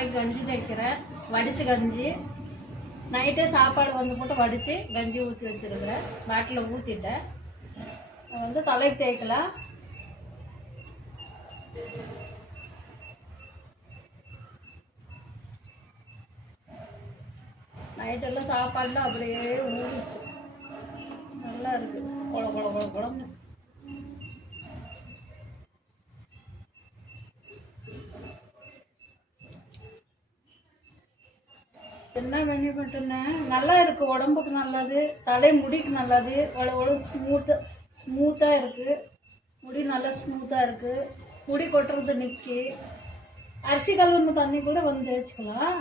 தலைக்கு கஞ்சி தைக்கிறேன். வடித்து கஞ்சி நைட்டே சாப்பாடு வந்து போட்டு வடித்து கஞ்சி ஊற்றி வச்சுருக்கிறேன். பாட்டில் ஊற்றிட்டேன். வந்து தலைக்கு தேய்க்கலாம். நைட்டெல்லாம் சாப்பாடுலாம் அப்படியே ஊறிச்சு. நல்லா இருக்குது. கொல கொல கொல குழம்பு. என்ன பண்ணி பண்ணிட்டேன். நல்லா இருக்குது, உடம்புக்கு நல்லது, தலை முடிக்கு நல்லது. உடம்பு ஸ்மூத்தாக இருக்குது. முடி நல்லா ஸ்மூத்தாக இருக்குது. முடி கொட்டுறது நிற்கி. அரிசி கழுவுன தண்ணி கூட வந்து தேய்ச்சிக்கலாம்.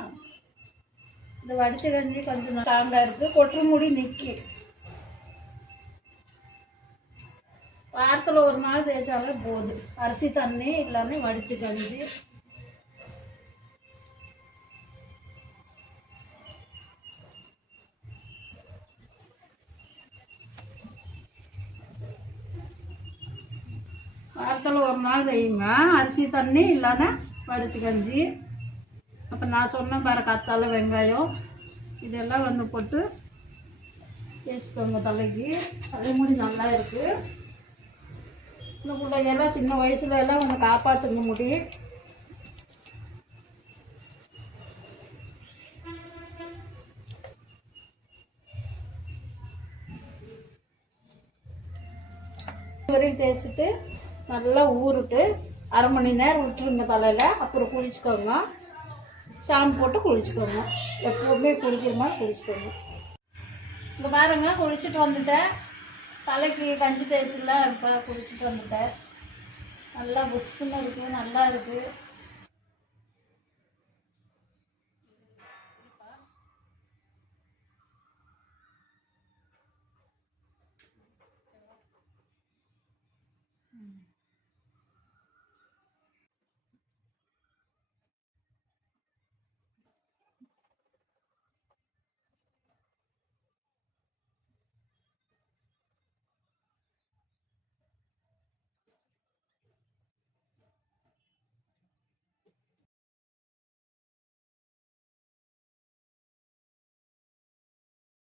இந்த வடித்த கஞ்சி கொஞ்சம் ஸ்ட்ராங்காக இருக்குது. கொட்டுற முடி நிற்கி. வாரத்தில் ஒரு நாள் தேய்ச்சாலே போதும். அரிசி தண்ணி இல்லைன்னா வடித்த கஞ்சி. வாரத்தில் ஒரு நாள் செய்யுங்க. அரிசி தண்ணி இல்லைன்னா வடித்த கஞ்சி. அப்போ நான் சொன்ன பாரு, கத்தாழை, வெங்காயம் இதெல்லாம் வந்து போட்டு தேய்ச்சிக்கோங்க தலைக்கு. தலைமுடி நல்லா இருக்குது. இந்த பிள்ளைங்கெல்லாம் சின்ன வயசுல எல்லாம் வந்து காப்பாற்றுங்க முடி. வரைக்கும் தேய்ச்சிட்டு நல்லா ஊறுட்டு அரை மணி நேரம் விட்டுருங்க தலையில். அப்புறம் குளிச்சுக்கோங்க. ஷாம்பு போட்டு குளிச்சுக்கோங்க. எப்போவுமே குளிக்கிற மாதிரி குளிச்சுக்கோங்க. இங்கே பாருங்க, குளிச்சுட்டு வந்துட்டேன். தலைக்கு கஞ்சி தேய்ச்சிலாம் இப்போ குளிச்சுட்டு வந்துட்டேன். நல்லா புஷ்ஷுன்னு இருக்குது, நல்லா இருக்குது.